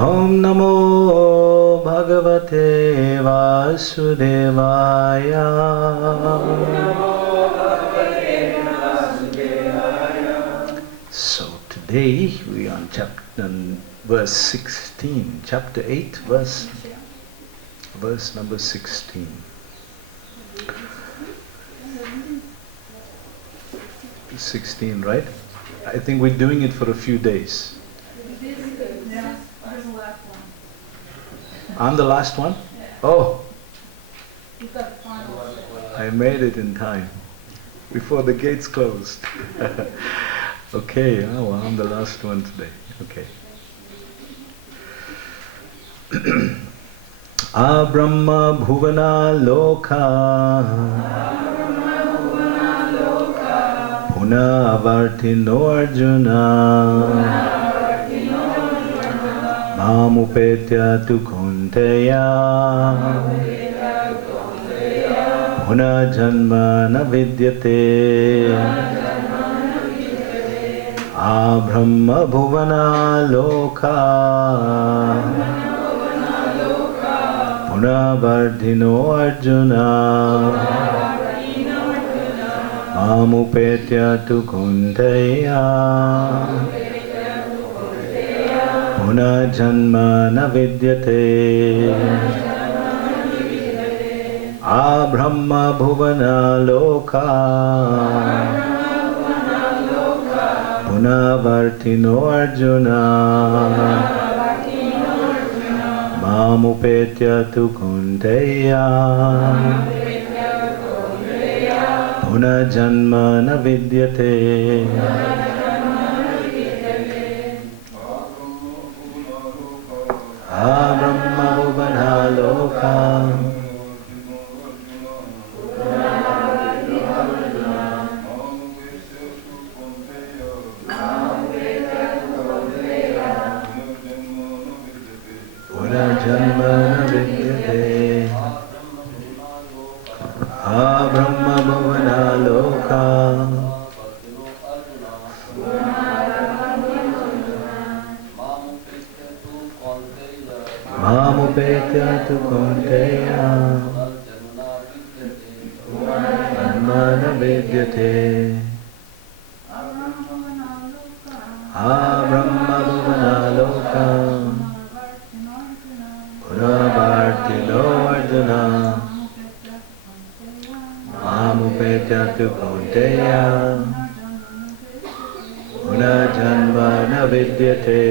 Om Namo Bhagavate Vasudevaya. So today we are on verse 16, chapter 8, verse number 16. Right? I think we're doing it for a few days. I'm the last one? Oh! I made it in time. Before the gates closed. Okay, oh, well, I'm the last one today. Okay. Abrahma bhuvana loka Puna avartino arjuna Mamupetya tu kunteya Puna janma na vidyate Abrahma bhuvana loka Puna vardhino arjuna Mamupetya tu kunteya Puna janma na vidyate Abrahma bhuvana loka Puna vartino arjuna Mamupetya tu kunteya Puna janma na vidyate Abrahma bhuvana loka Puna janma na vidyate Abrahma bhuvana loka Mamupetya tu kunteya Janma na vidyate Abrahma bhuvana loka Puna vartino arjuna Mamupetya tu kunteya Puna janma na vidyate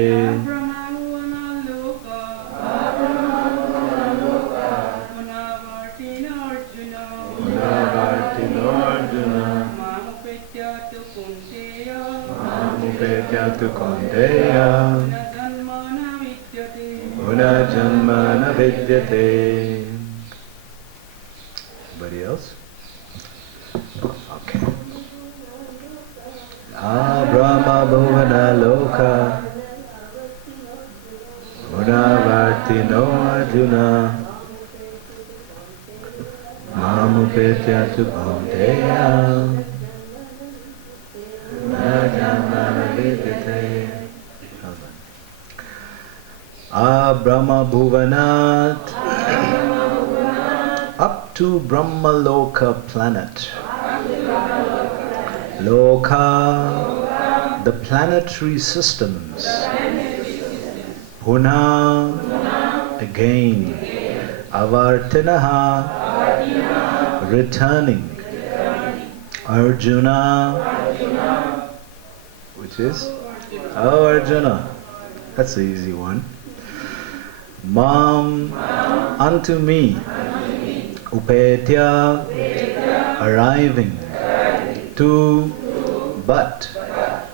tu kunteya Puna janma na vidyate. Anybody else? Okay. Abrahma bhuvana loka Puna vartino arjuna Mamupetya tu kunteya Brahma Bhuvanat up to Brahmaloka planet. Loka, the planetary systems. Puna, again. Avartinaha, returning. Arjuna, which is? Oh, Arjuna. That's the easy one. Mam, unto me. Upetya, arriving. To, but.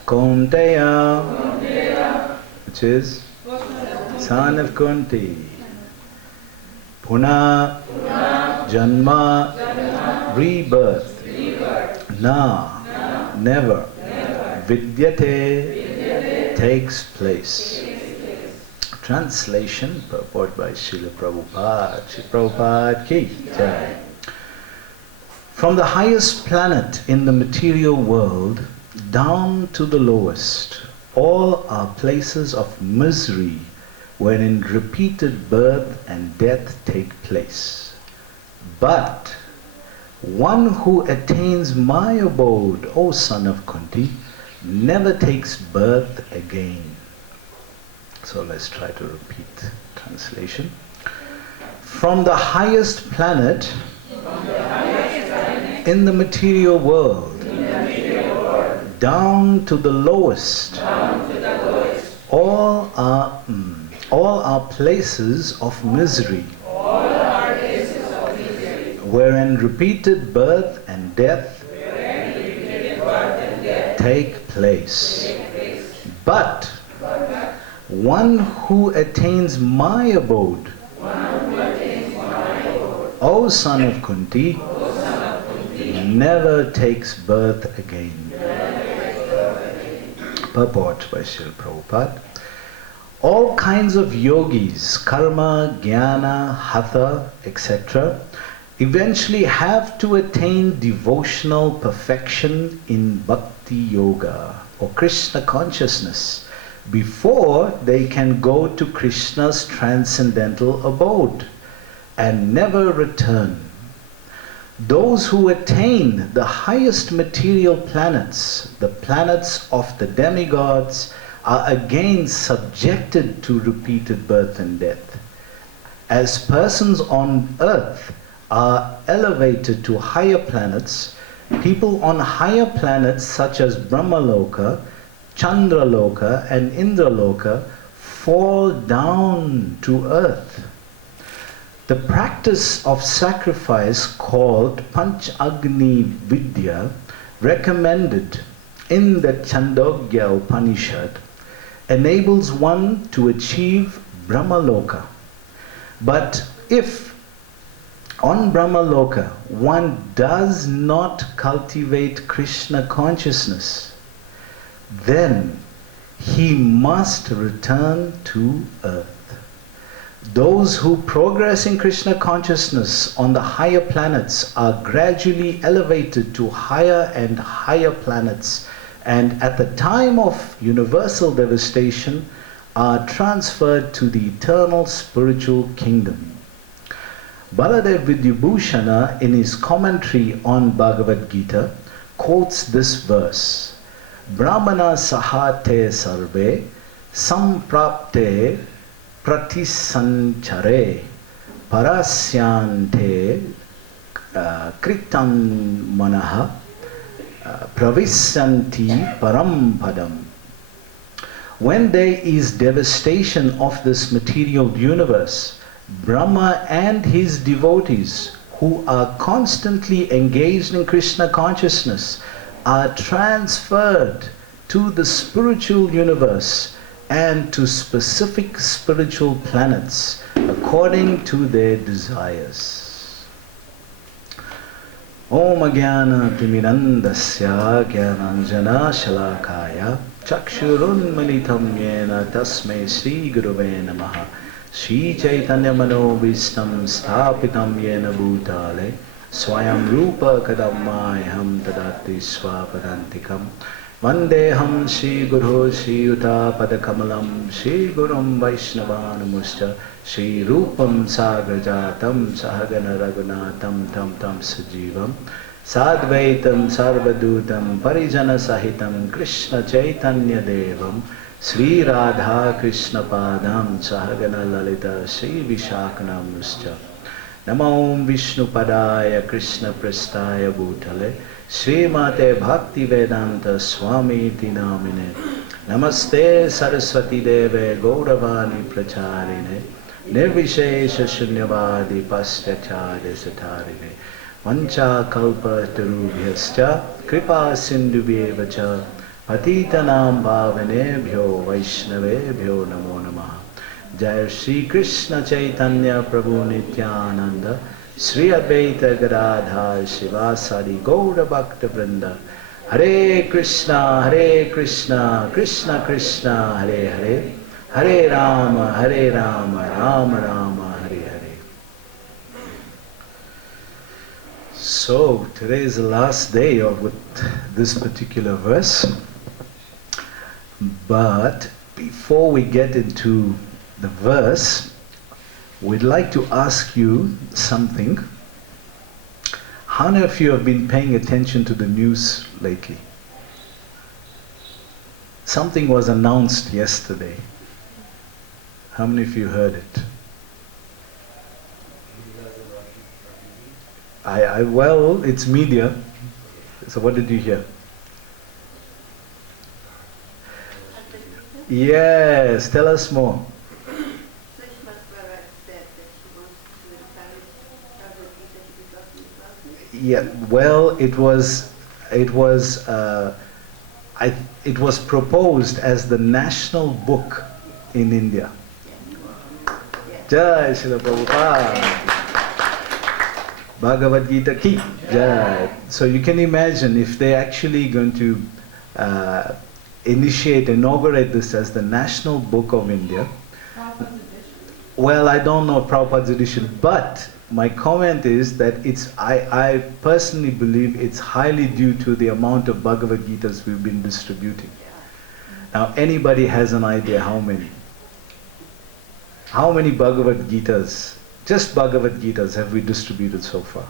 Kunteya, which is? Son of Kunti. Puna, Janma, rebirth. Na, never. Vidyate, takes place. Translation, purport by Srila Prabhupada. Srila Prabhupada ki jai. From the highest planet in the material world down to the lowest, all are places of misery wherein repeated birth and death take place. But one who attains my abode, O son of Kunti, never takes birth again. So let's try to repeat translation. From the highest planet in the material world, down to the lowest, all are places of misery, wherein repeated birth and death take place. But one who attains my abode, O son of Kunti, never takes birth again. Purport by Srila Prabhupada. All kinds of yogis, karma, jnana, hatha, etc., eventually have to attain devotional perfection in bhakti yoga or Krishna consciousness before they can go to Krishna's transcendental abode and never return. Those who attain the highest material planets, the planets of the demigods, are again subjected to repeated birth and death. As persons on earth are elevated to higher planets, people on higher planets such as Brahmaloka, Chandraloka and Indraloka fall down to earth. The practice of sacrifice called Panch Agni Vidya, recommended in the Chandogya Upanishad, enables one to achieve Brahmaloka. But if on Brahmaloka one does not cultivate Krishna consciousness, then he must return to earth. Those who progress in Krishna consciousness on the higher planets are gradually elevated to higher and higher planets, and at the time of universal devastation are transferred to the eternal spiritual kingdom. Baladev Vidyabhushana, in his commentary on Bhagavad Gita, quotes this verse: Brahmana sahate sarve samprapte pratisanchare parasyante kritan manaha pravisyanti param padam. When there is devastation of this material universe, Brahma and his devotees who are constantly engaged in Krishna consciousness are transferred to the spiritual universe and to specific spiritual planets according to their desires. Om Jnana Timirandasya Jnananjana Shalakaya Chakshurunmilitam Yena Tasmai Sri Guruve Namaha Shri Chaitanya Manovistam Sthapitam Yena Bhutale Swayam Rupa Kadammayam Tadati Swapadantikam Vandeham Shri Guru Shri Yuta Padakamalam Shri Gurum Vaishnavanamuscha Shri Rupam Sagrajatam Sahagana Raghunatam Tam Tam Sajivam Sadvaitam Sarvadutam Parijana Sahitam Krishna Chaitanya Devam Sri Radha Krishna Padam Sahagana Lalita Sri Vishakanamuscha Namo Vishnu Padaya Krishna Prastaya Bhutale Sri Mate Bhakti Vedanta Swami Tinamine Namaste Saraswati Deve Gauravani Pracharine Nirvishesha Shunyavadi Pastyachade Satarine Vancha Kalpa Tarubhyascha Kripa Sindhubhyevacha Patitanam Bhavanebhyo Vaishnavebhyo Namo Namaha Jai Shri Krishna Chaitanya Prabhu Nityananda Sri Advaita Gadadhar Shivasadi Gaura Bhakta Vrinda Hare Krishna Krishna Krishna Hare Hare Hare Rama Rama Rama Hare Hare. So today is the last day of with this particular verse, but before we get into the verse, we'd like to ask you something. How many of you have been paying attention to the news lately? Something was announced yesterday. How many of you heard it? Well, it's media. So what did you hear? Yes, tell us more. Yeah, well, it was proposed as the national book in India. Jai Srila Prabhupada. Bhagavad Gita ki Jai. So you can imagine if they're actually going to inaugurate this as the national book of India. Well, I don't know Prabhupada's edition, but my comment is that I personally believe it's highly due to the amount of Bhagavad Gitas we've been distributing. Now, anybody has an idea how many? How many Bhagavad Gitas, just Bhagavad Gitas, have we distributed so far?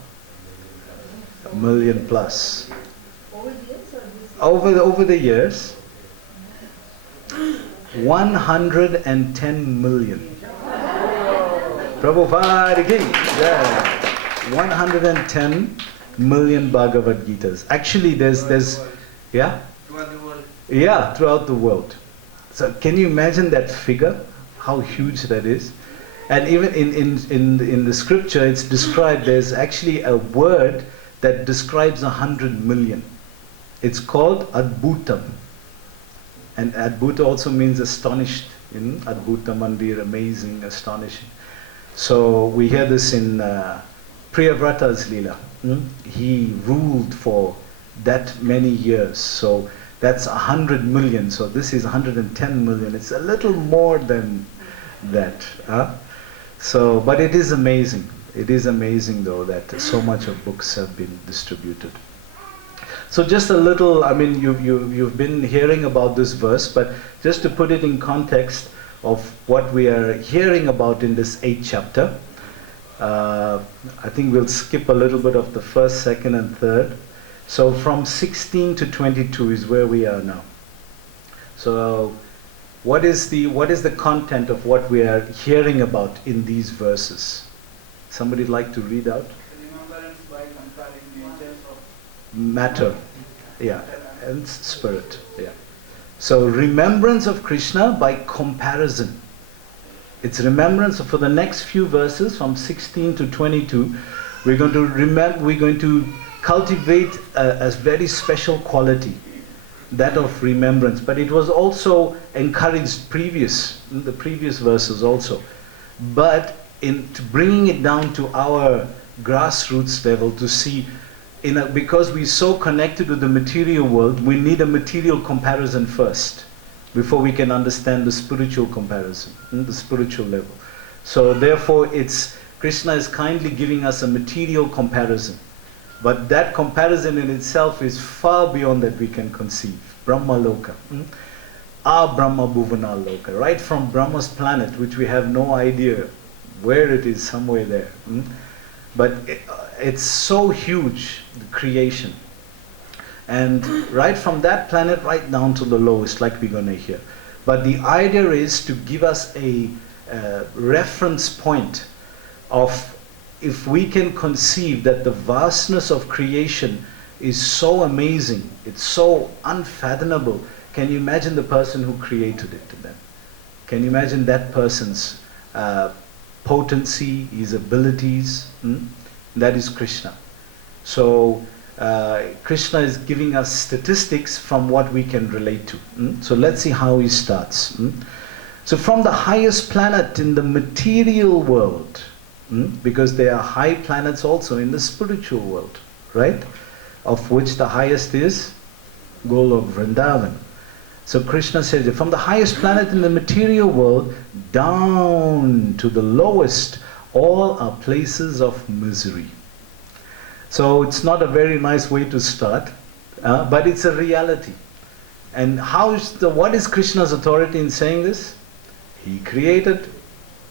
1 million plus. Over the years, 110 million. Prabhupada ki Jai. 110 million Bhagavad Gitas. Actually, there's yeah? Throughout the world. Yeah, throughout the world. So can you imagine that figure? How huge that is? And even in the scripture, it's described, there's actually a word that describes 100 million. It's called Adbhutam. And Adbhuta also means astonished. In Adbhuta Mandir, amazing, astonishing. So we hear this in Priyavrata's Leela. He ruled for that many years. So that's 100 million. So this is 110 million. It's a little more than that. So, but it is amazing. It is amazing though that so much of books have been distributed. So just a little, I mean, you've been hearing about this verse, but just to put it in context of what we are hearing about in this 8th chapter, I think we'll skip a little bit of the first, second, and third. So from 16 to 22 is where we are now. So what is the content of what we are hearing about in these verses? Somebody like to read out? Remembrance by comparing natures of matter, yeah, and spirit, yeah. So remembrance of Krishna by comparison. It's remembrance for the next few verses from 16 to 22. We're going to cultivate a very special quality, that of remembrance. But it was also encouraged in the previous verses also. But in bringing it down to our grassroots level to see, because we're so connected with the material world, we need a material comparison first before we can understand the spiritual comparison, the spiritual level. So therefore Krishna is kindly giving us a material comparison. But that comparison in itself is far beyond that we can conceive. Brahma Loka. Brahma Bhuvana Loka. Right from Brahma's planet, which we have no idea where it is, somewhere there. But it's so huge, the creation. And right from that planet right down to the lowest, like we're going to hear. But the idea is to give us a reference point of, if we can conceive that the vastness of creation is so amazing, it's so unfathomable, can you imagine the person who created it then? Can you imagine that person's potency, his abilities? That is Krishna. So Krishna is giving us statistics from what we can relate to. So let's see how he starts. So from the highest planet in the material world, because there are high planets also in the spiritual world, right? Of which the highest is Golok, Vrindavan. So Krishna says, from the highest planet in the material world down to the lowest, all are places of misery. So it's not a very nice way to start, but it's a reality. And what is Krishna's authority in saying this? He created,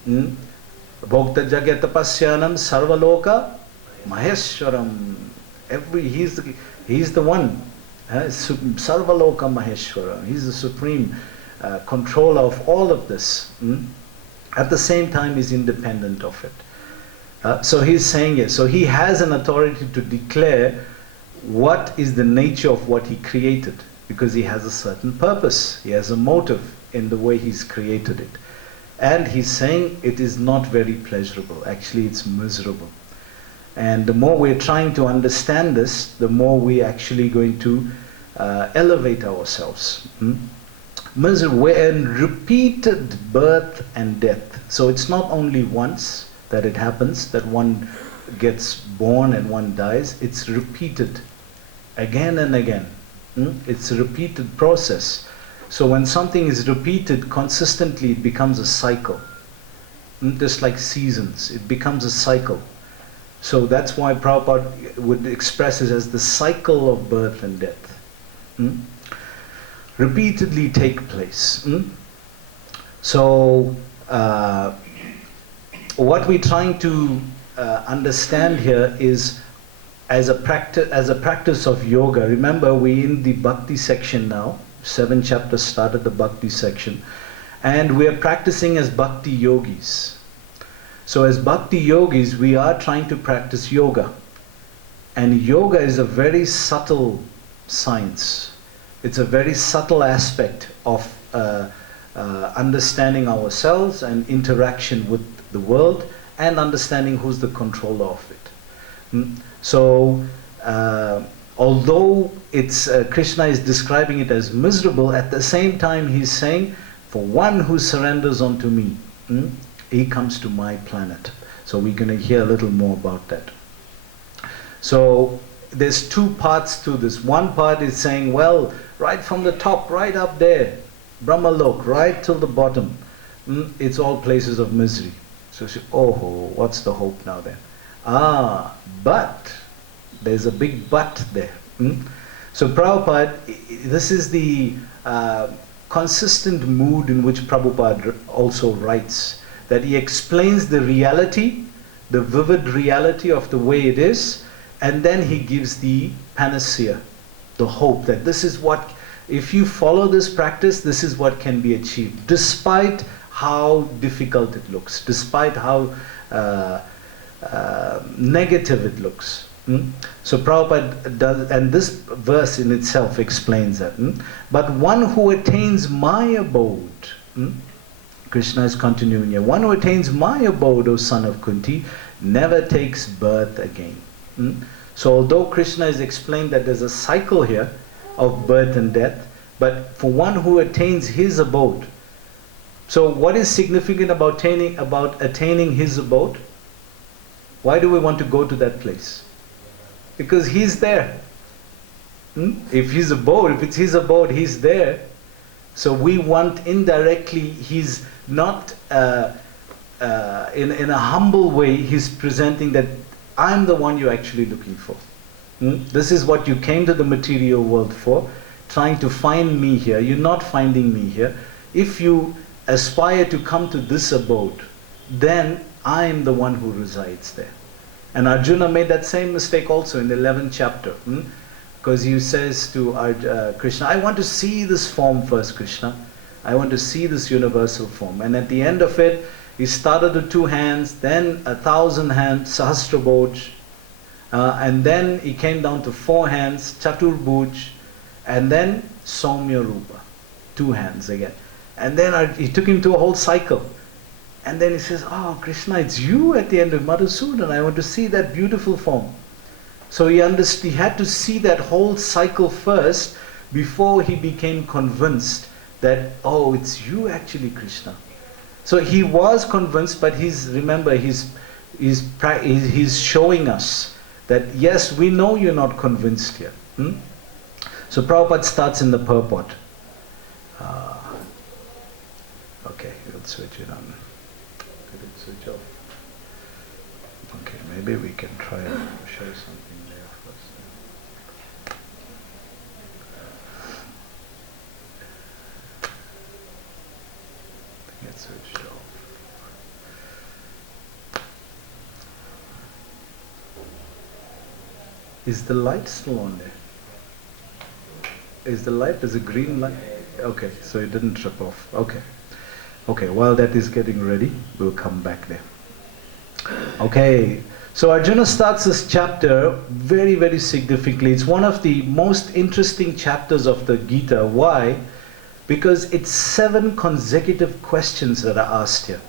Bhokta Jagatapasyanam Sarvaloka Maheshwaram. He's the one. Sarvaloka Maheshwaram. He's the supreme controller of all of this. At the same time, he's independent of it. So he's saying it. So he has an authority to declare what is the nature of what he created, because he has a certain purpose. He has a motive in the way he's created it. And he's saying it is not very pleasurable. Actually, it's miserable. And the more we're trying to understand this, the more we're actually going to elevate ourselves. Miserable. We're in repeated birth and death. So it's not only once that it happens, that one gets born and one dies. It's repeated again and again. It's a repeated process. So when something is repeated consistently, it becomes a cycle. Just like seasons, it becomes a cycle. So that's why Prabhupada would express it as the cycle of birth and death. Repeatedly take place. So what we're trying to understand here is as a practice of yoga. Remember, we're in the bhakti section now. 7 chapters started the bhakti section, and we are practicing as bhakti yogis. So as bhakti yogis, we are trying to practice yoga, and yoga is a very subtle science. It's a very subtle aspect of understanding ourselves and interaction with the world, and understanding who's the controller of it. So although it's Krishna is describing it as miserable, at the same time he's saying, for one who surrenders unto me, he comes to my planet. So we're going to hear a little more about that. So there's two parts to this. One part is saying, well, right from the top, right up there, Brahmalok, right till the bottom, it's all places of misery. So oh, what's the hope now then? But there's a big but there. So Prabhupada, this is the consistent mood in which Prabhupada also writes, that he explains the reality, the vivid reality of the way it is, and then he gives the panacea, the hope that this is what, if you follow this practice, this is what can be achieved, despite how difficult it looks, despite how negative it looks. So Prabhupada does, and this verse in itself explains that. But one who attains my abode, Krishna is continuing here, one who attains my abode, O son of Kunti, never takes birth again. So although Krishna has explained that there's a cycle here of birth and death, but for one who attains his abode. So what is significant about attaining his abode? Why do we want to go to that place? Because he's there. If his abode, if it's his abode, he's there. So we want indirectly, he's not in a humble way, he's presenting that I'm the one you're actually looking for. This is what you came to the material world for, trying to find me here. You're not finding me here. If you aspire to come to this abode, then I am the one who resides there. And Arjuna made that same mistake also in the 11th chapter. Because he says to Krishna, I want to see this form first, Krishna. I want to see this universal form. And at the end of it, he started with 2 hands, then 1,000 hands, Sahasrabhuj. And then he came down to 4 hands, Chaturbhuj. And then Saumya Rupa, 2 hands again. And then he took him to a whole cycle. And then he says, oh, Krishna, it's you at the end of Madhusudan. I want to see that beautiful form. So he had to see that whole cycle first before he became convinced that, oh, it's you actually, Krishna. So he was convinced, but remember, he's showing us that, yes, we know you're not convinced here. So Prabhupada starts in the purport. Okay, we'll switch it on. Switch off. Okay, maybe we can try and show something there first. Get switched off. Is the light still on there? Is the light, is a green light? Okay, so it didn't trip off. Okay. Okay, while that is getting ready, we'll come back there. Okay, so Arjuna starts this chapter very, very significantly. It's one of the most interesting chapters of the Gita. Why? Because it's 7 consecutive questions that are asked here,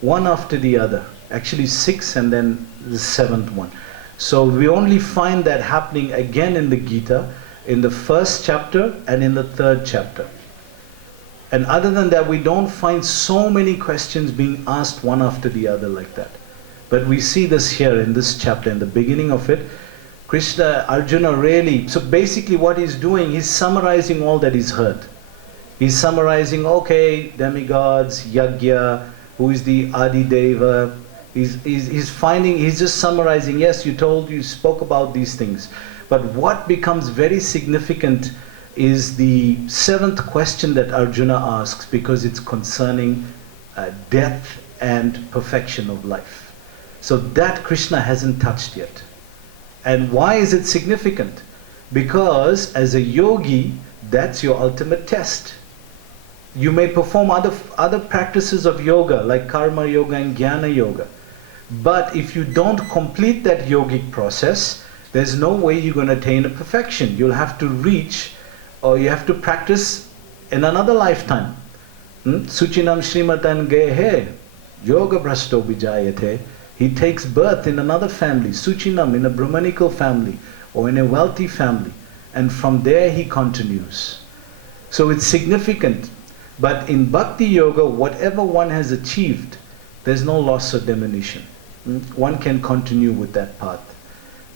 one after the other. Actually 6 and then the 7th one. So we only find that happening again in the Gita, in the 1st chapter and in the 3rd chapter. And other than that, we don't find so many questions being asked one after the other like that. But we see this here in this chapter, in the beginning of it. Krishna, Arjuna really, so basically what he's doing, he's summarizing all that he's heard. He's summarizing, okay, demigods, yajna, who is the Adi Deva. He's just summarizing, yes, you spoke about these things. But what becomes very significant is the 7th question that Arjuna asks, because it's concerning death and perfection of life. So that Krishna hasn't touched yet. And why is it significant? Because as a yogi, that's your ultimate test. You may perform other practices of yoga, like karma yoga and jnana yoga. But if you don't complete that yogic process, there's no way you're going to attain a perfection. You'll have to reach, or you have to practice in another lifetime. Suchinam Srimatan Gehe, Yoga Brashto Vijayate. He takes birth in another family, Suchinam, in a Brahmanical family, or in a wealthy family. And from there he continues. So it's significant. But in Bhakti Yoga, whatever one has achieved, there's no loss or diminution. One can continue with that path.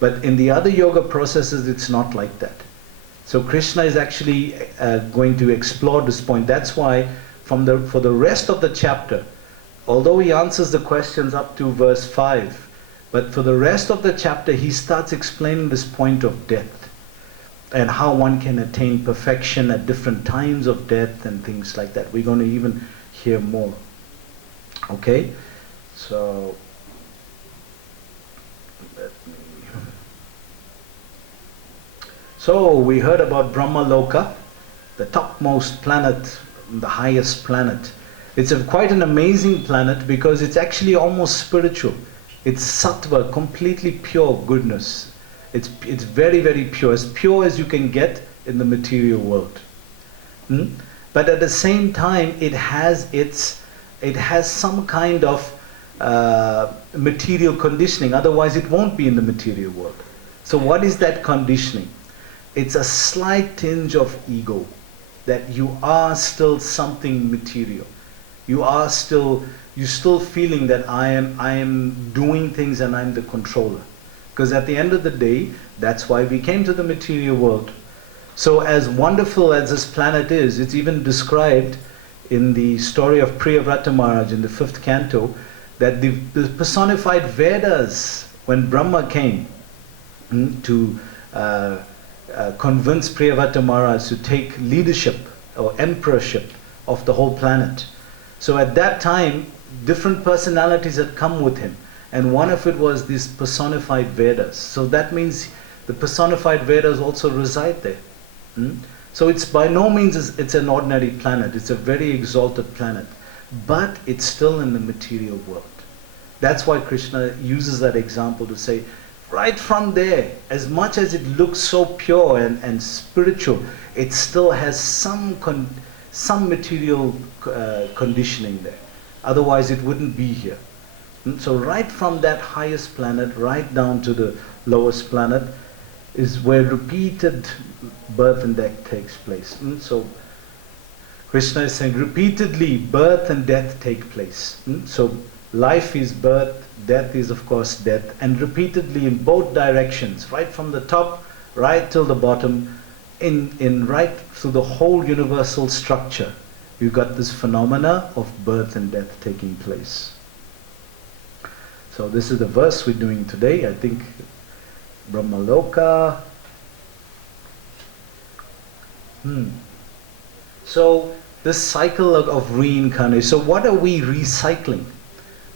But in the other yoga processes, it's not like that. So Krishna is actually going to explore this point. That's why for the rest of the chapter, although he answers the questions up to verse 5, but for the rest of the chapter, he starts explaining this point of death and how one can attain perfection at different times of death and things like that. We're going to even hear more. Okay? So, we heard about Brahma Loka, the topmost planet, the highest planet. It's quite an amazing planet because it's actually almost spiritual. It's sattva, completely pure goodness. It's very, very pure, as pure as you can get in the material world. But at the same time, it has some kind of material conditioning. Otherwise, it won't be in the material world. So what is that conditioning? It's a slight tinge of ego, that you are still something material. You're still feeling that I am doing things and I'm the controller. Because at the end of the day, that's why we came to the material world. So as wonderful as this planet is, it's even described in the story of Priyavrata Maharaj in the 5th canto, that the personified Vedas, when Brahma came to convince Priyavrata Maharaj to take leadership or emperorship of the whole planet. So at that time, different personalities had come with him. And one of it was these personified Vedas. So that means the personified Vedas also reside there. So it's by no means it's an ordinary planet. It's a very exalted planet. But it's still in the material world. That's why Krishna uses that example to say, right from there, as much as it looks so pure and spiritual, it still has some material conditioning there. Otherwise it wouldn't be here. So right from that highest planet, right down to the lowest planet, is where repeated birth and death takes place. So Krishna is saying repeatedly birth and death take place. So life is birth, death is of course death, and repeatedly in both directions, right from the top, right till the bottom, in right through the whole universal structure, you got this phenomena of birth and death taking place. So this is the verse we're doing today. I think Brahmaloka. So this cycle of reincarnation. So what are we recycling?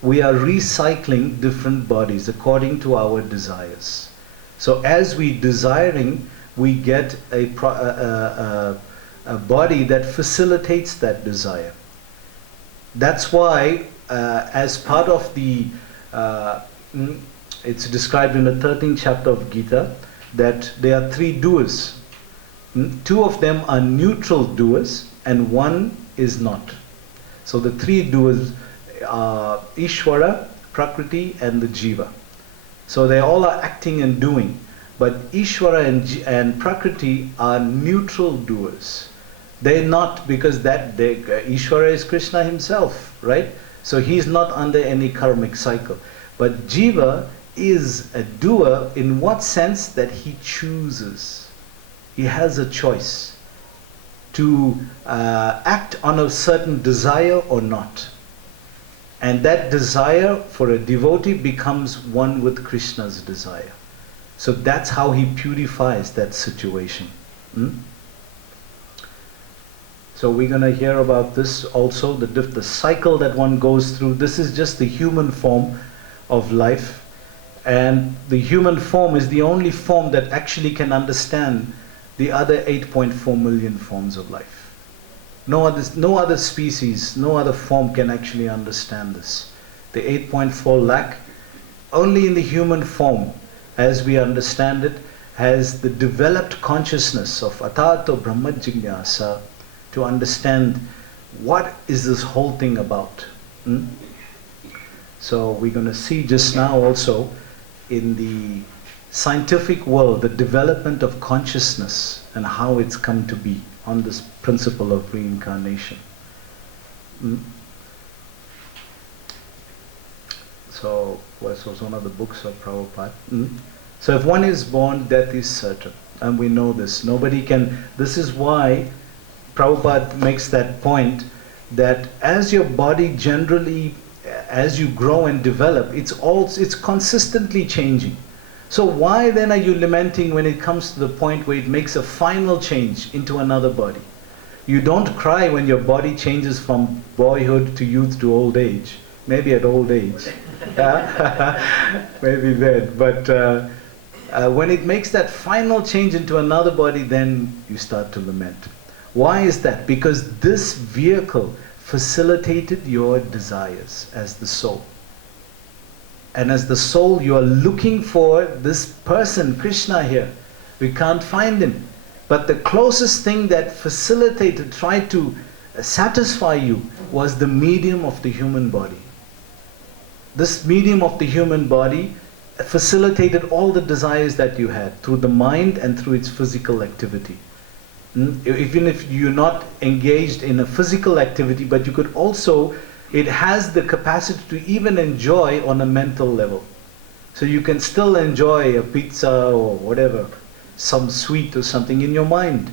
We are recycling different bodies according to our desires. So as we desiring, we get a body that facilitates that desire. That's why, as part of the, it's described in the 13th chapter of Gita, that there are 3 doers. 2 of them are neutral doers, and 1 is not. So the 3 doers are Ishvara, Prakriti, and the Jiva. So they all are acting and doing. But Ishvara and Prakriti are neutral doers. They're not, because Ishvara is Krishna himself, right? So he's not under any karmic cycle. But Jiva is a doer in what sense? That he chooses. He has a choice to act on a certain desire or not. And that desire for a devotee becomes one with Krishna's desire. So that's how he purifies that situation. So we're going to hear about this also, the cycle that one goes through. This is just the human form of life. And the human form is the only form that actually can understand the other 8.4 million forms of life. No other species, no other form can actually understand this. The 8.4 lakh, only in the human form, as we understand it, has the developed consciousness of Atato Brahma Jignasa to understand what is this whole thing about. So we're going to see just now also in the scientific world the development of consciousness and how it's come to be on this principle of reincarnation. So was one of the books of Prabhupada. So if one is born, death is certain, and we know this. Nobody can. This is why Prabhupada makes that point, that as your body generally, as you grow and develop, it's consistently changing. So why then are you lamenting when it comes to the point where it makes a final change into another body? You don't cry when your body changes from boyhood to youth to old age. Maybe at old age. Maybe then. But when it makes that final change into another body, then you start to lament. Why is that? Because this vehicle facilitated your desires as the soul. And as the soul, you are looking for this person, Krishna here. We can't find him. But the closest thing that facilitated, tried to satisfy you, was the medium of the human body. This medium of the human body facilitated all the desires that you had through the mind and through its physical activity. Even if you're not engaged in a physical activity, but you could also, it has the capacity to even enjoy on a mental level. So you can still enjoy a pizza or whatever, some sweet or something in your mind.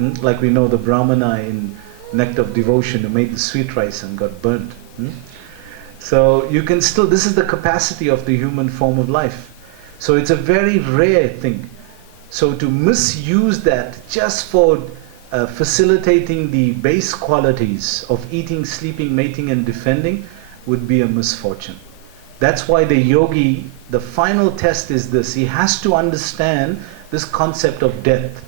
Like we know the Brahmana in Nectar of Devotion who made the sweet rice and got burnt. So you can still, this is the capacity of the human form of life. So it's a very rare thing. So to misuse that just for facilitating the base qualities of eating, sleeping, mating and defending would be a misfortune. That's why the yogi, the final test is this. He has to understand this concept of death.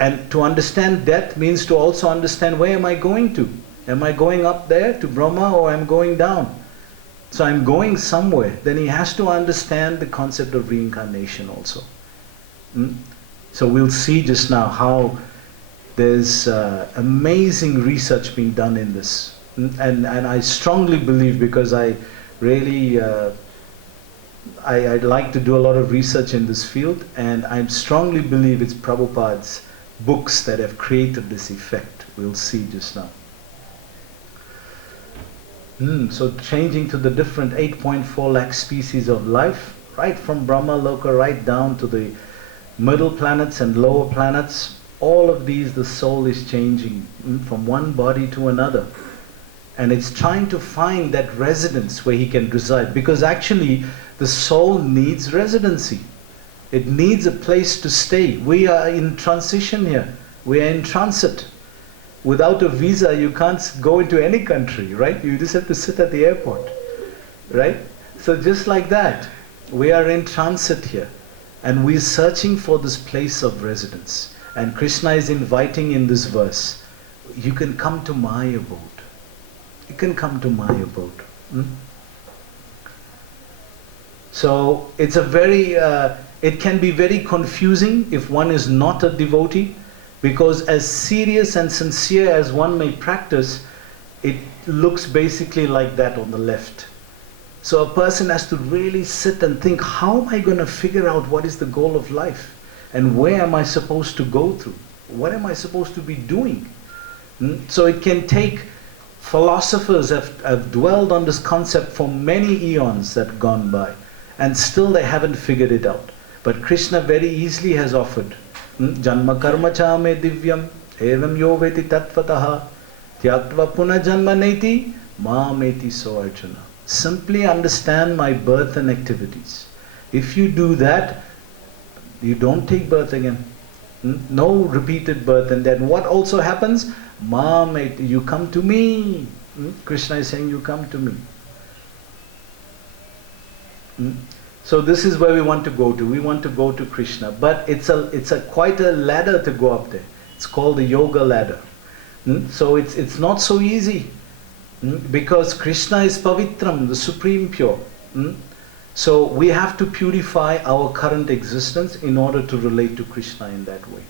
And to understand death means to also understand, where am I going to? Am I going up there to Brahma, or I'm going down? So I'm going somewhere. Then he has to understand the concept of reincarnation also. So we'll see just now how there's amazing research being done in this. And I strongly believe, because I really, I'd like to do a lot of research in this field, and I strongly believe it's Prabhupada's books that have created this effect. We'll see just now. So changing to the different 8.4 lakh species of life, right from Brahma Loka right down to the middle planets and lower planets, all of these the soul is changing from one body to another. And it's trying to find that residence where he can reside, because actually the soul needs residency. It needs a place to stay. We are in transition here. We are in transit. Without a visa, you can't go into any country, right? You just have to sit at the airport, right? So just like that, we are in transit here. And we're searching for this place of residence. And Krishna is inviting in this verse, you can come to my abode. You can come to my abode. So it's a very, it can be very confusing if one is not a devotee, because as serious and sincere as one may practice, it looks basically like that on the left. So a person has to really sit and think, how am I going to figure out what is the goal of life? And where am I supposed to go through? What am I supposed to be doing? So it can take, philosophers have dwelled on this concept for many eons that have gone by, and still they haven't figured it out. But Krishna very easily has offered, Janma karma cha me divyam, evam yo veti tatvataha, tyaktva puna janma neti, ma meti so arjuna. Simply understand my birth and activities. If you do that, you don't take birth again. No repeated birth. And then what also happens? Ma meti, you come to me. Krishna is saying, you come to me. So this is where we want to go to. We want to go to Krishna. But it's a quite a ladder to go up there. It's called the yoga ladder. So it's not so easy. Because Krishna is pavitram, the supreme pure. So we have to purify our current existence in order to relate to Krishna in that way.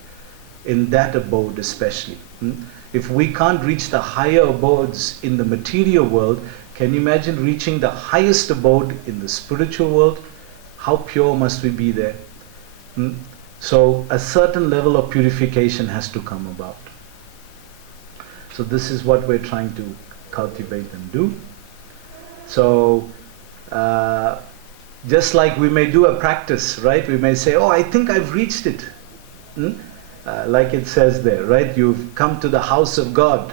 In that abode especially. If we can't reach the higher abodes in the material world, can you imagine reaching the highest abode in the spiritual world? How pure must we be there? So a certain level of purification has to come about. So this is what we're trying to cultivate and do. So just like we may do a practice, right? We may say, oh, I think I've reached it. Like it says there, right? You've come to the house of God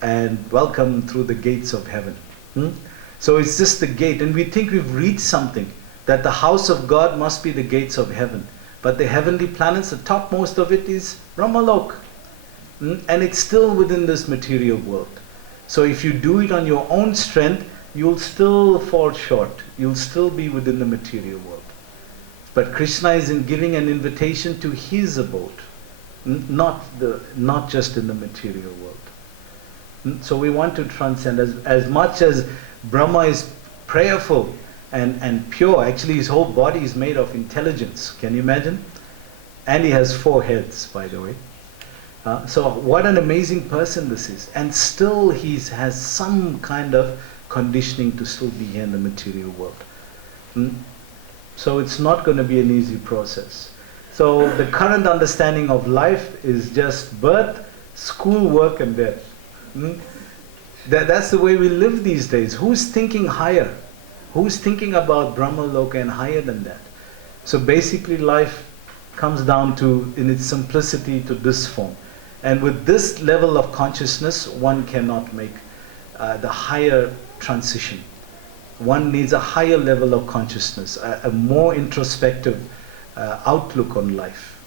and welcome through the gates of heaven. So it's just the gate, and we think we've reached something, that the house of God must be the gates of heaven. But the heavenly planets, the topmost of it is Brahmalok. And it's still within this material world. So if you do it on your own strength, you'll still fall short. You'll still be within the material world. But Krishna is giving an invitation to his abode, not just in the material world. So we want to transcend. As much as Brahma is prayerful and pure, actually his whole body is made of intelligence. Can you imagine? And he has 4 heads, by the way. So what an amazing person this is. And still he has some kind of conditioning to still be here in the material world. So it's not going to be an easy process. So the current understanding of life is just birth, school, work and death. That's the way we live these days. Who's thinking higher? Who's thinking about Brahma Loka and higher than that? So basically life comes down to, in its simplicity, to this form. And with this level of consciousness, one cannot make the higher transition. One needs a higher level of consciousness, a more introspective outlook on life.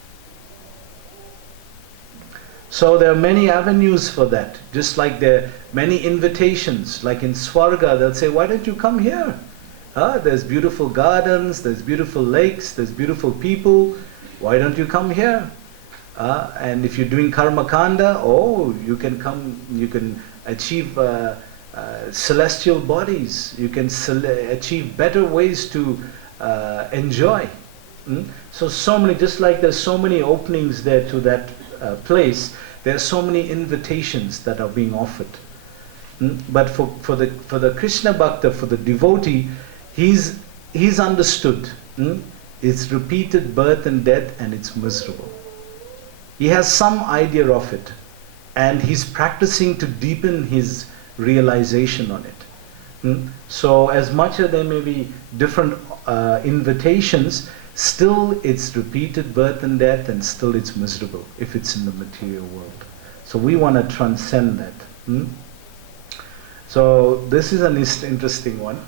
So there are many avenues for that. Just like there are many invitations, like in Swarga, they'll say, why don't you come here? There's beautiful gardens, there's beautiful lakes, there's beautiful people. Why don't you come here? And if you're doing karma kanda, you can come, you can achieve celestial bodies. You can achieve better ways to enjoy. So many, just like there's so many openings there to that place, there are so many invitations that are being offered. But for the Krishna Bhakta, for the devotee, he's understood. It's repeated birth and death, and it's miserable. He has some idea of it, and he's practicing to deepen his realization on it. So as much as there may be different invitations, still it's repeated birth and death, and still it's miserable if it's in the material world. So we want to transcend that. So this is an interesting one.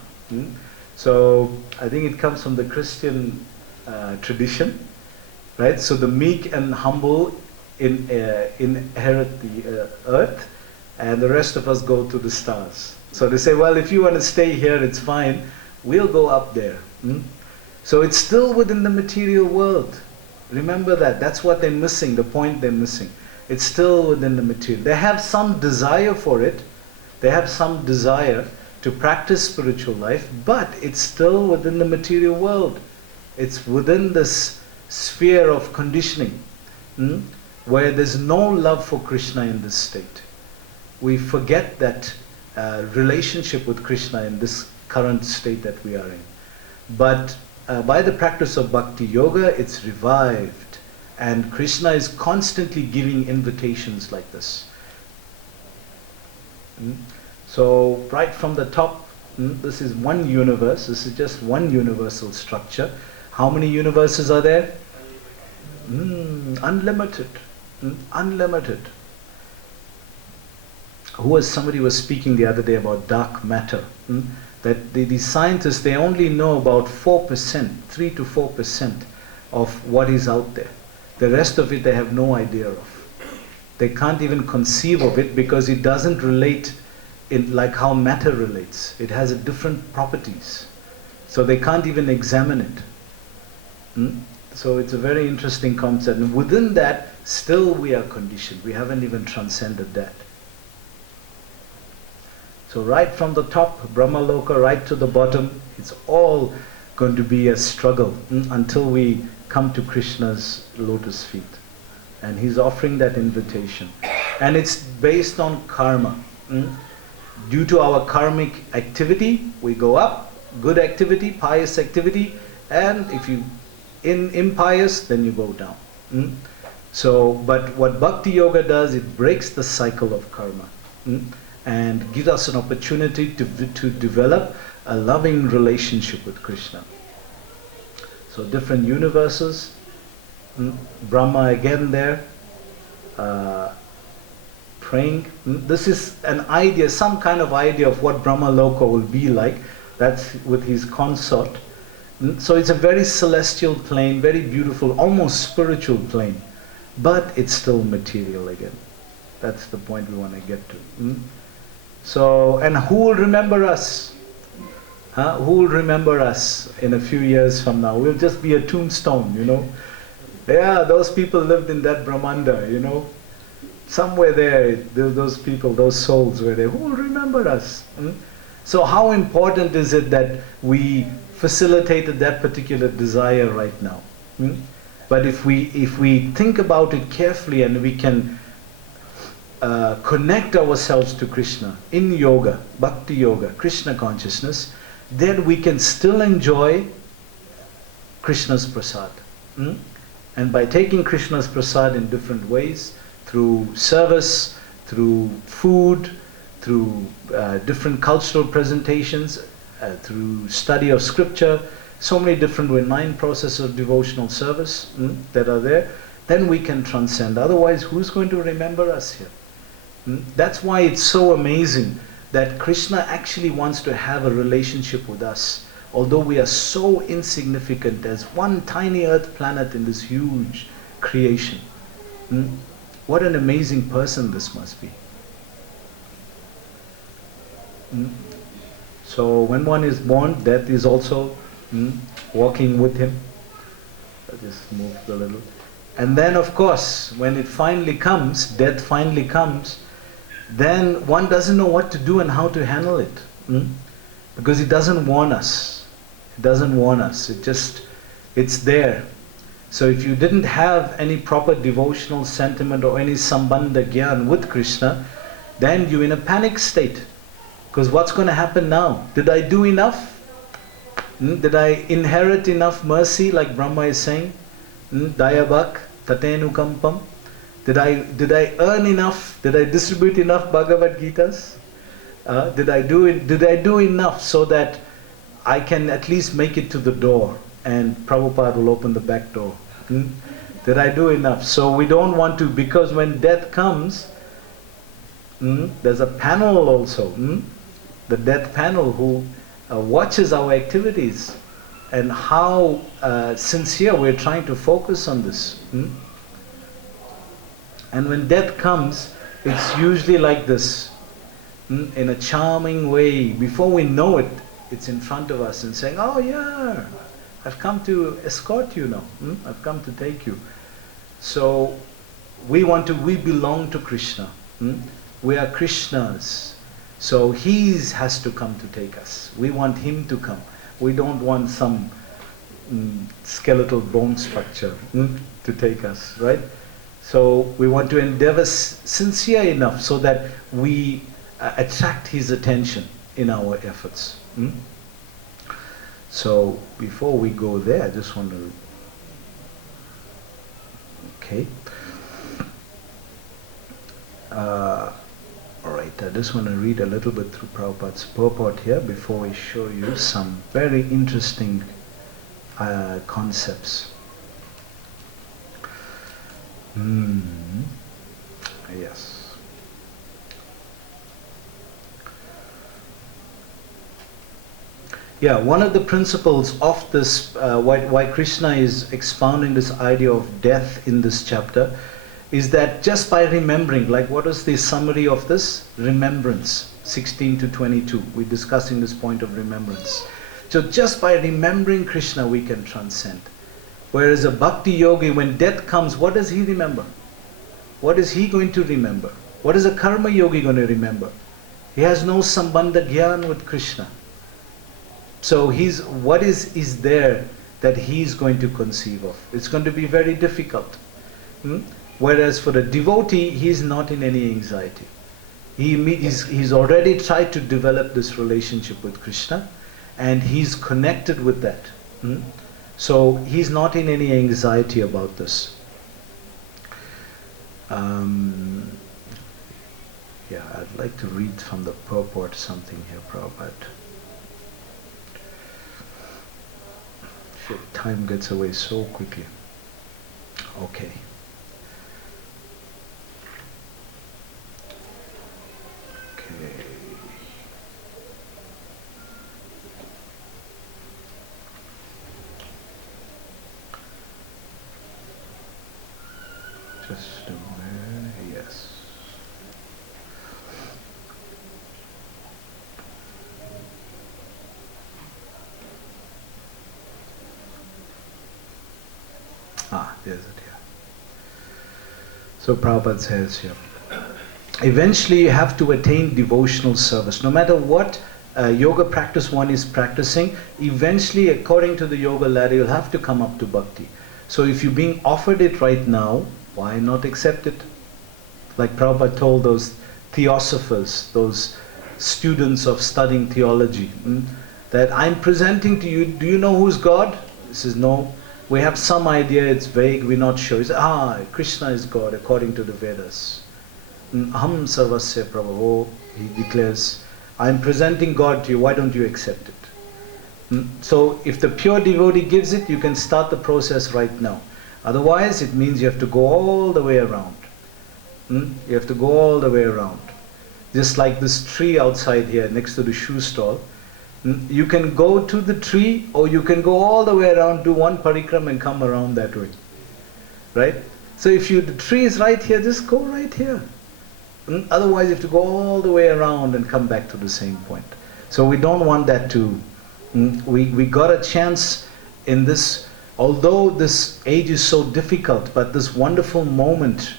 So I think it comes from the Christian tradition, right? So the meek and humble inherit the earth, and the rest of us go to the stars. So they say, well, if you want to stay here, it's fine. We'll go up there. So it's still within the material world. Remember that. That's what they're missing, the point they're missing. It's still within the material. They have some desire for it. They have some desire to practice spiritual life, but it's still within the material world. It's within this sphere of conditioning, where there's no love for Krishna in this state. We forget that relationship with Krishna in this current state that we are in. But by the practice of bhakti yoga, it's revived, and Krishna is constantly giving invitations like this. So right from the top, this is one universe. This is just one universal structure. How many universes are there? Unlimited. Unlimited. Somebody was speaking the other day about dark matter. That the scientists, they only know about 4%, 3 to 4% of what is out there. The rest of it they have no idea of. They can't even conceive of it because it doesn't relate in like how matter relates. It has a different properties. So they can't even examine it. So it's a very interesting concept. And within that, still we are conditioned. We haven't even transcended that. So right from the top, Brahmaloka, right to the bottom, it's all going to be a struggle until we come to Krishna's lotus feet. And he's offering that invitation. And it's based on karma. Due to our karmic activity, we go up, good activity, pious activity, and if you impious, then you go down. So, but what bhakti yoga does, it breaks the cycle of karma. And gives us an opportunity to develop a loving relationship with Krishna. So different universes, Brahma again there, praying. This is an idea, some kind of idea of what Brahma Loka will be like. That's with his consort. So it's a very celestial plane, very beautiful, almost spiritual plane. But it's still material again. That's the point we want to get to. So, and who will remember us? Who will remember us in a few years from now? We'll just be a tombstone, Yeah, those people lived in that Brahmanda, Somewhere there, those people, those souls were there. Who will remember us? So how important is it that we facilitated that particular desire right now? But if we think about it carefully and we can connect ourselves to Krishna in yoga, bhakti yoga, Krishna consciousness, then we can still enjoy Krishna's prasad. And by taking Krishna's prasad in different ways, through service, through food, through different cultural presentations, through study of scripture, so many different 9 processes of devotional service that are there, then we can transcend. Otherwise, who's going to remember us here? That's why it's so amazing that Krishna actually wants to have a relationship with us, although we are so insignificant as one tiny earth planet in this huge creation. What an amazing person this must be. So when one is born, death is also walking with him. I just moved a little. And then of course, when it finally comes, death finally comes, then one doesn't know what to do and how to handle it. Because it doesn't warn us. It doesn't warn us. It's there. So if you didn't have any proper devotional sentiment or any sambandha gyan with Krishna, then you're in a panic state. Because what's going to happen now? Did I do enough? Did I inherit enough mercy, like Brahma is saying? Dayabhak, tatenu kampam. Did I earn enough? Did I distribute enough Bhagavad Gitas? Did I do enough so that I can at least make it to the door and Prabhupada will open the back door? Did I do enough? So we don't want to, because when death comes, there's a panel also, the death panel who watches our activities and how sincere we're trying to focus on this. And when death comes, it's usually like this, in a charming way. Before we know it, it's in front of us and saying, oh yeah, I've come to escort you now. I've come to take you. So we belong to Krishna. We are Krishnas. So he has to come to take us. We want him to come. We don't want some skeletal bone structure to take us, right? So we want to endeavor sincere enough so that we attract his attention in our efforts. So before we go there, I just want to, okay. Alright, I just want to read a little bit through Prabhupada's purport here before we show you some very interesting concepts. Yes. Yeah, one of the principles of this, why Krishna is expounding this idea of death in this chapter, is that just by remembering, like what is the summary of this? Remembrance, 16 to 22. We're discussing this point of remembrance. So just by remembering Krishna, we can transcend. Whereas a bhakti yogi, when death comes, what does he remember? What is he going to remember? What is a karma yogi going to remember? He has no sambandha gyan with Krishna. So what is there that he's going to conceive of? It's going to be very difficult. Whereas for the devotee, he's not in any anxiety. He's already tried to develop this relationship with Krishna, and he's connected with that. So he's not in any anxiety about this. Yeah, I'd like to read from the purport something here, Prabhupada. Shit, time gets away so quickly. Okay. Just a minute, yes. There's it here. So Prabhupada says here, eventually you have to attain devotional service. No matter what yoga practice one is practicing, eventually according to the yoga ladder, you'll have to come up to bhakti. So if you're being offered it right now, why not accept it? Like Prabhupada told those theosophers, those students of studying theology, that I'm presenting to you, do you know who's God? He says, no. We have some idea, it's vague, we're not sure. He says, Krishna is God according to the Vedas. Aham sarvasya prabhavo, he declares, I'm presenting God to you, why don't you accept it? So if the pure devotee gives it, you can start the process right now. Otherwise, it means you have to go all the way around. You have to go all the way around. Just like this tree outside here next to the shoe stall. You can go to the tree, or you can go all the way around, do one parikram and come around that way. Right? So if the tree is right here, just go right here. Otherwise, you have to go all the way around and come back to the same point. So we don't want that to... We got a chance in this, although this age is so difficult, but this wonderful moment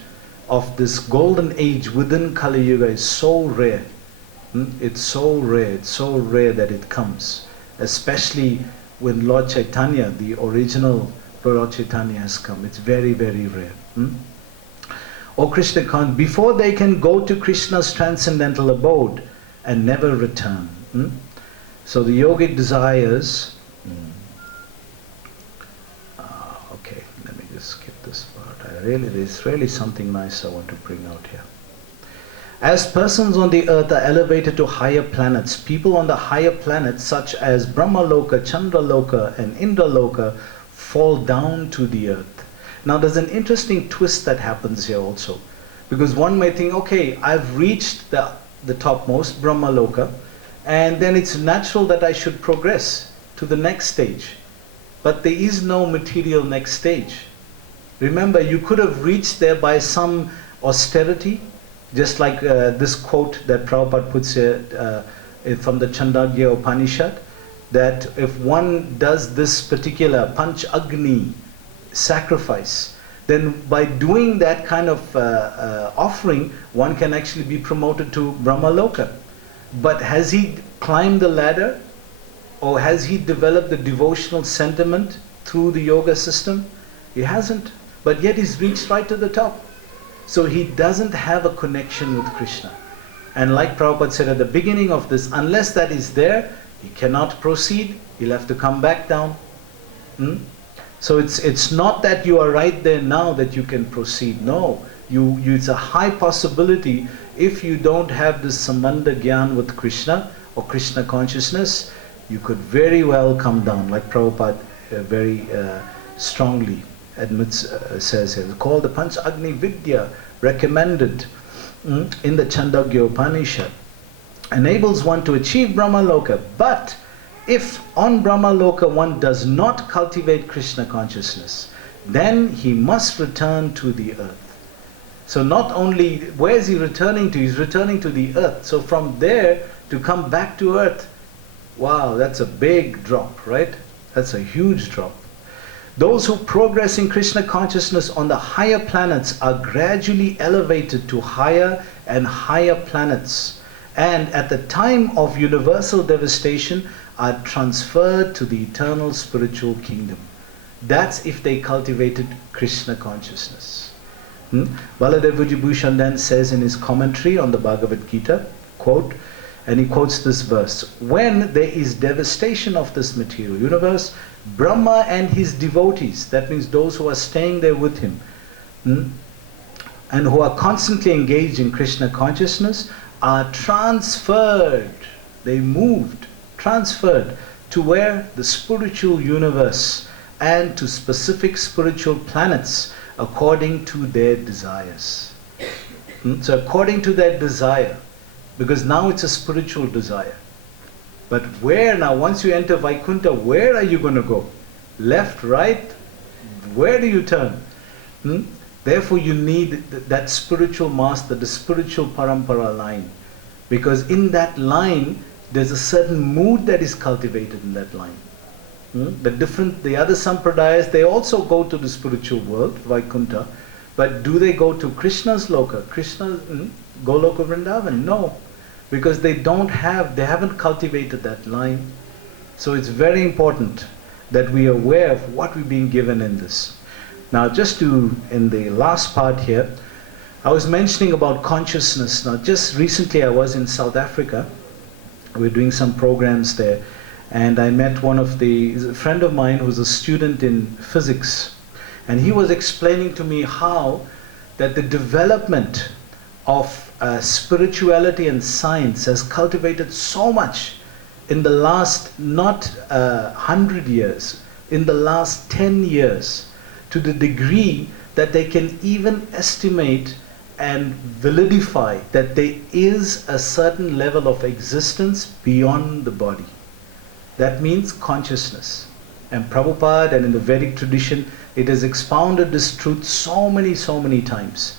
of this golden age within Kali Yuga is so rare. It's so rare that it comes. Especially when Lord Chaitanya, the original Lord Chaitanya has come. It's very, very rare. O Krishna, before they can go to Krishna's transcendental abode and never return. So the yogic desires... okay, let me just skip this part. There's really something nice I want to bring out here. As persons on the earth are elevated to higher planets, people on the higher planets such as Brahmaloka, Chandraloka and Indraloka fall down to the earth. Now there's an interesting twist that happens here also. Because one may think, okay, I've reached the topmost, Brahmaloka, and then it's natural that I should progress to the next stage. But there is no material next stage. Remember, you could have reached there by some austerity, just like this quote that Prabhupada puts here from the Chandogya Upanishad. that if one does this particular Panch Agni sacrifice, then by doing that kind of offering, one can actually be promoted to Brahma Loka. But has he climbed the ladder? Or has he developed the devotional sentiment through the yoga system? He hasn't. But yet he's reached right to the top. So he doesn't have a connection with Krishna. And like Prabhupada said at the beginning of this, unless that is there, he cannot proceed. He'll have to come back down. So it's not that you are right there now that you can proceed. No, it's a high possibility if you don't have this sambandha gyan with Krishna or Krishna consciousness, you could very well come down, like Prabhupada very strongly admits, says here. It's called the Panch Agni Vidya, recommended in the Chandogya Upanishad. Enables one to achieve Brahma Loka. But if on Brahma Loka one does not cultivate Krishna consciousness, then he must return to the earth. So not only, where is he returning to? He's returning to the earth. So from there to come back to earth, wow, that's a big drop, right? That's a huge drop. Those who progress in Krishna consciousness on the higher planets are gradually elevated to higher and higher planets, and at the time of universal devastation are transferred to the eternal spiritual kingdom. That's if they cultivated Krishna consciousness. Baladev Vijibhushan then says in his commentary on the Bhagavad Gita, quote, and he quotes this verse, when there is devastation of this material universe, Brahma and his devotees, that means those who are staying there with him, and who are constantly engaged in Krishna consciousness, are transferred, they moved, transferred to where? The spiritual universe and to specific spiritual planets according to their desires. So according to their desire, because now it's a spiritual desire. But where now, once you enter Vaikuntha, where are you going to go? Left, right? Where do you turn? Therefore you need that spiritual master, the spiritual parampara line. Because in that line, there's a certain mood that is cultivated in that line. The other sampradayas, they also go to the spiritual world, Vaikuntha. But do they go to Krishna's loka? Goloka Vrindavan? No. Because they haven't cultivated that line. So it's very important that we are aware of what we're being given in this. Now in the last part here, I was mentioning about consciousness. Now just recently I was in South Africa. We're doing some programs there. And I met he's a friend of mine who's a student in physics. And he was explaining to me how that the development of spirituality and science has cultivated so much in the last, not 100 years, in the last 10 years, to the degree that they can even estimate and validify that there is a certain level of existence beyond the body. That means consciousness. And Prabhupada and in the Vedic tradition, it has expounded this truth so many times.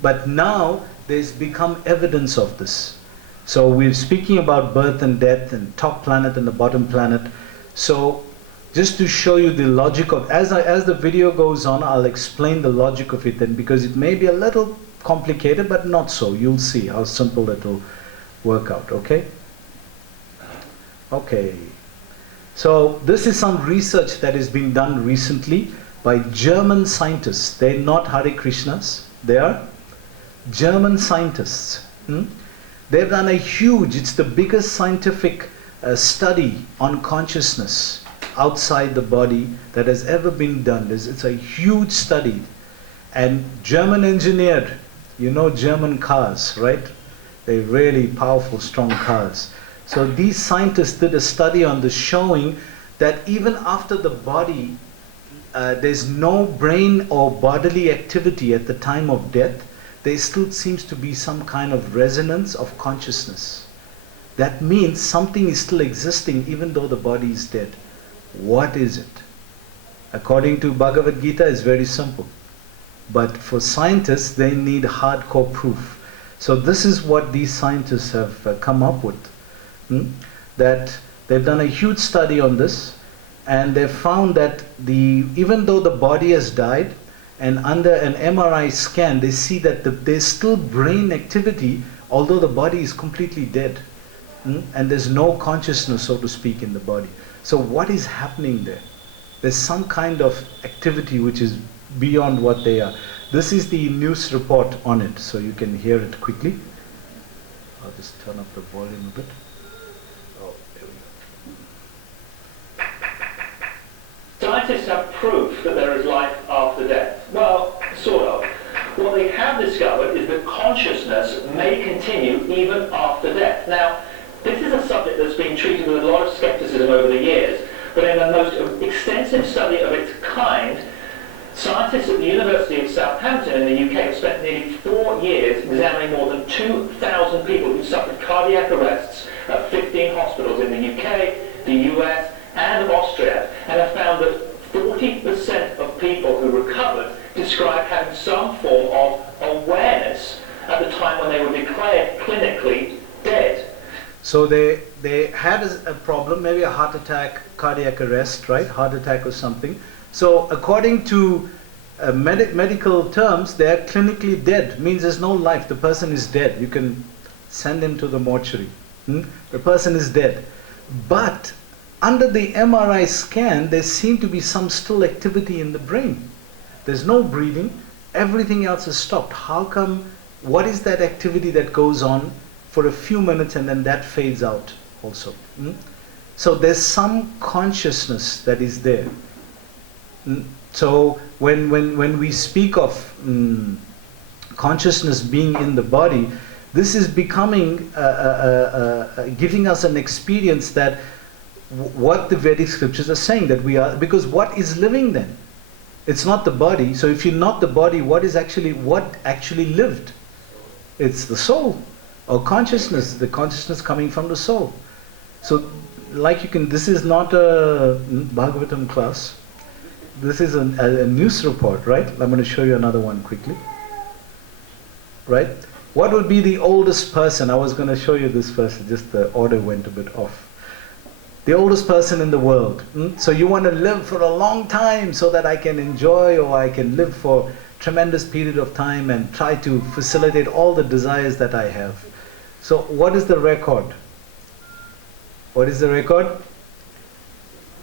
But now there's become evidence of this. So we're speaking about birth and death and top planet and the bottom planet. So just to show you the logic of, as the video goes on, I'll explain the logic of it then, because it may be a little complicated, but not so. You'll see how simple it will work out, okay? Okay. So this is some research that is being done recently by German scientists. They're not Hare Krishnas. They are German scientists. They've done it's the biggest scientific study on consciousness outside the body that has ever been done. It's a huge study. And German engineered, you know German cars, right? They're really powerful, strong cars. So these scientists did a study on this, showing that even after the body, there's no brain or bodily activity at the time of death, there still seems to be some kind of resonance of consciousness. That means something is still existing even though the body is dead. What is it? According to Bhagavad Gita, it's very simple. But for scientists, they need hardcore proof. So this is what these scientists have come up with. That They've done a huge study on this, and they've found that even though the body has died, and under an MRI scan, they see that there's still brain activity, although the body is completely dead. And there's no consciousness, so to speak, in the body. So what is happening there? There's some kind of activity which is beyond what they are. This is the news report on it, so you can hear it quickly. I'll just turn up the volume a bit. Oh, there we go. Scientists have proof that there is life after death. Well, sort of. What they have discovered is that consciousness may continue even after death. Now, this is a subject that's been treated with a lot of skepticism over the years, but in the most extensive study of its kind, scientists at the University of Southampton in the UK have spent nearly 4 years examining more than 2,000 people who suffered cardiac arrests at 15 hospitals in the UK, the US, and Austria, and have found that 40% of people who recovered described having some form of awareness at the time when they were declared clinically dead. So they had a problem, maybe a heart attack, cardiac arrest, right? Heart attack or something. So according to medical terms, they are clinically dead. Means there's no life. The person is dead. You can send him to the mortuary. The person is dead. But under the MRI scan, there seemed to be some still activity in the brain. There's no breathing. Everything else is stopped. How come? What is that activity that goes on for a few minutes and then that fades out also? So there's some consciousness that is there. So when we speak of consciousness being in the body, this is becoming, giving us an experience that what the Vedic scriptures are saying, that we are, because what is living then? It's not the body. So if you're not the body, what actually lived? It's the soul, or consciousness, the consciousness coming from the soul. So this is not a Bhagavatam class. This is a news report, right? I'm going to show you another one quickly. Right? What would be the oldest person? I was going to show you this first, just the order went a bit off. The oldest person in the world. So you want to live for a long time so that I can enjoy, or I can live for a tremendous period of time and try to facilitate all the desires that I have. So what is the record? What is the record?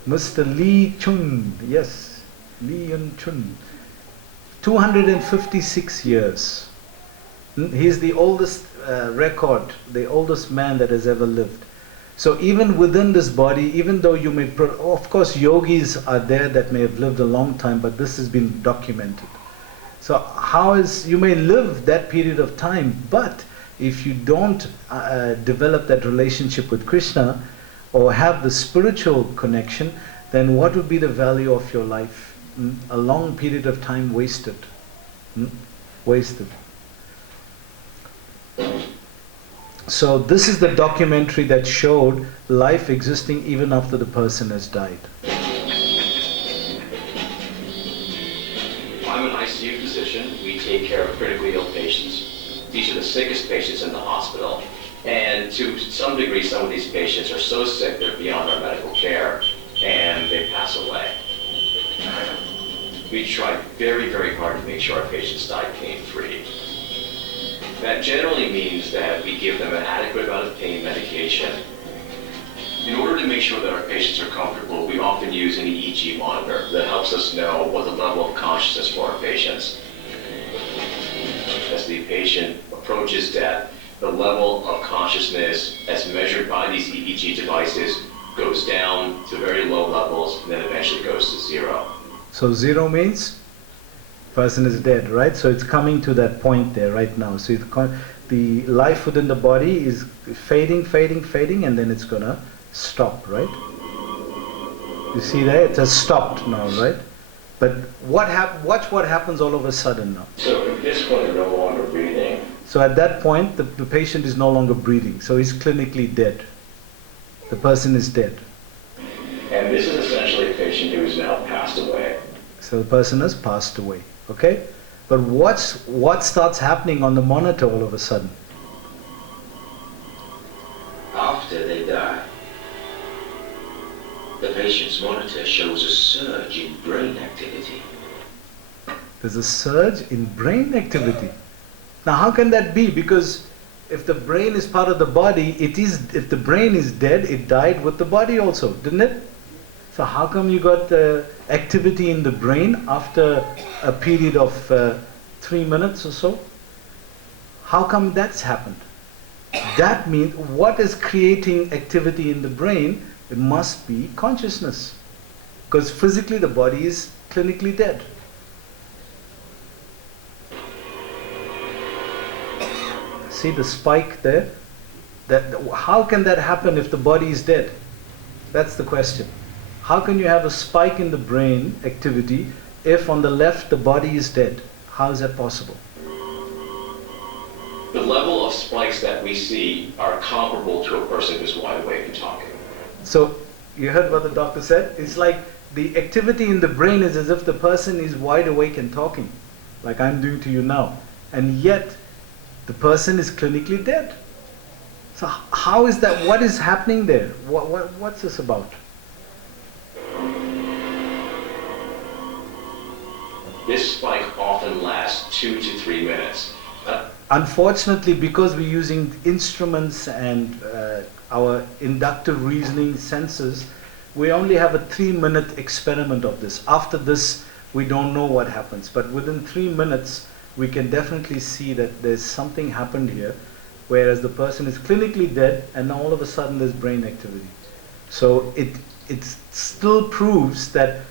Mr. Lee Chun, yes, Lee Yun Chun, 256 years. He's the oldest record, the oldest man that has ever lived. So even within this body, even though you may, of course yogis are there that may have lived a long time, but this has been documented. So you may live that period of time, but if you don't develop that relationship with Krishna, or have the spiritual connection, then what would be the value of your life? A long period of time wasted. Wasted. So this is the documentary that showed life existing even after the person has died. I'm an ICU physician. We take care of critically ill patients. These are the sickest patients in the hospital. And to some degree, some of these patients are so sick they're beyond our medical care, and they pass away. We try very, very hard to make sure our patients die pain-free. That generally means that we give them an adequate amount of pain medication. In order to make sure that our patients are comfortable, we often use an EEG monitor that helps us know what the level of consciousness for our patients. As the patient approaches death, the level of consciousness as measured by these EEG devices goes down to very low levels and then eventually goes to zero. So zero means person is dead, right? So it's coming to that point there right now. So the life within the body is fading, fading, fading, and then it's going to stop, right? You see there? It has stopped now, right? But watch what happens all of a sudden now. So if this one is no longer breathing. So at that point, the patient is no longer breathing. So he's clinically dead. The person is dead. And this is essentially a patient who is now passed away. So the person has passed away. Okay? But what starts happening on the monitor all of a sudden? After they die, patient's monitor shows a surge in brain activity. There's a surge in brain activity. Now how can that be? Because if the brain is part of the body, if the brain is dead, it died with the body also, didn't it? So how come you got activity in the brain after a period of 3 minutes or so? How come that's happened? That means what is creating activity in the brain? It must be consciousness. Because physically the body is clinically dead. See the spike there? How can that happen if the body is dead? That's the question. How can you have a spike in the brain activity if on the left the body is dead? How is that possible? The level of spikes that we see are comparable to a person who's wide awake and talking. So, you heard what the doctor said? It's like the activity in the brain is as if the person is wide awake and talking, like I'm doing to you now. And yet, the person is clinically dead. So how is that? What is happening there? What's this about? This spike often lasts 2 to 3 minutes. Unfortunately, because we're using instruments and our inductive reasoning senses, we only have a 3-minute experiment of this. After this, we don't know what happens. But within 3 minutes, we can definitely see that there's something happened here, whereas the person is clinically dead and all of a sudden there's brain activity. So it still proves that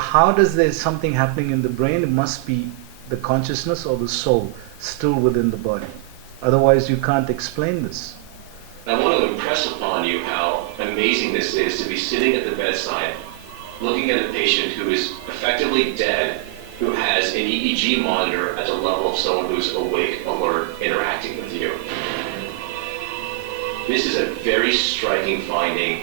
how does there's something happening in the brain? It must be the consciousness or the soul still within the body. Otherwise you can't explain this. I want to impress upon you how amazing this is to be sitting at the bedside, looking at a patient who is effectively dead, who has an EEG monitor at the level of someone who's awake, alert, interacting with you. This is a very striking finding.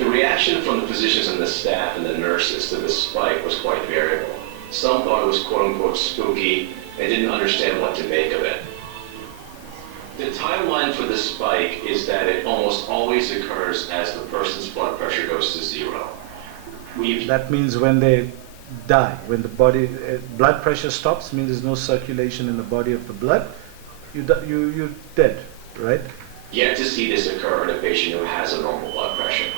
The reaction from the physicians and the staff and the nurses to this spike was quite variable. Some thought it was quote-unquote spooky and didn't understand what to make of it. The timeline for the spike is that it almost always occurs as the person's blood pressure goes to 0. That means when they die, when the body blood pressure stops, means there's no circulation in the body of the blood, you're dead, right? Yet to see this occur in a patient who has a normal blood pressure.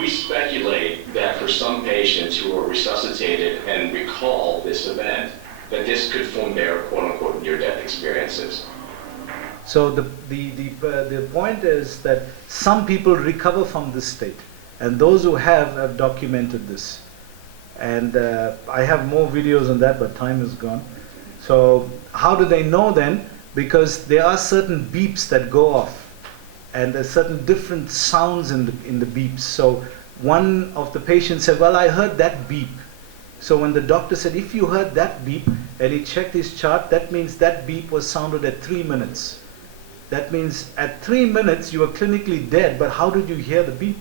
We speculate that for some patients who are resuscitated and recall this event, that this could form their quote-unquote near-death experiences. So the point is that some people recover from this state, and those who have documented this. And I have more videos on that, but time is gone. So how do they know then? Because there are certain beeps that go off, and there's certain different sounds in the beeps. So one of the patients said, well, I heard that beep. So when the doctor said, if you heard that beep, and he checked his chart, that means that beep was sounded at 3 minutes. That means at 3 minutes you were clinically dead, but how did you hear the beep?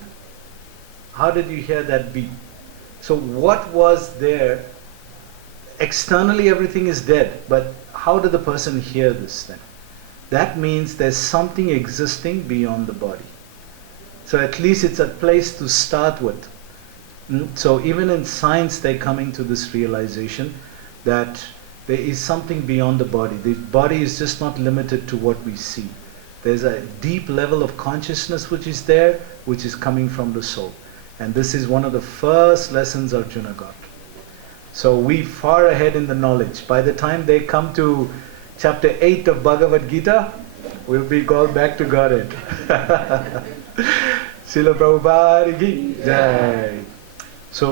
How did you hear that beep? So what was there? Externally everything is dead, but how did the person hear this then? That means there's something existing beyond the body. So at least it's a place to start with. So even in science they're coming to this realization that there is something beyond the body. The body is just not limited to what we see. There's a deep level of consciousness which is there, which is coming from the soul. And this is one of the first lessons Arjuna got. So we're far ahead in the knowledge. By the time they come to chapter 8 of Bhagavad Gita, we'll be called back to Godhead. Srila Prabhupada Ki Jai. So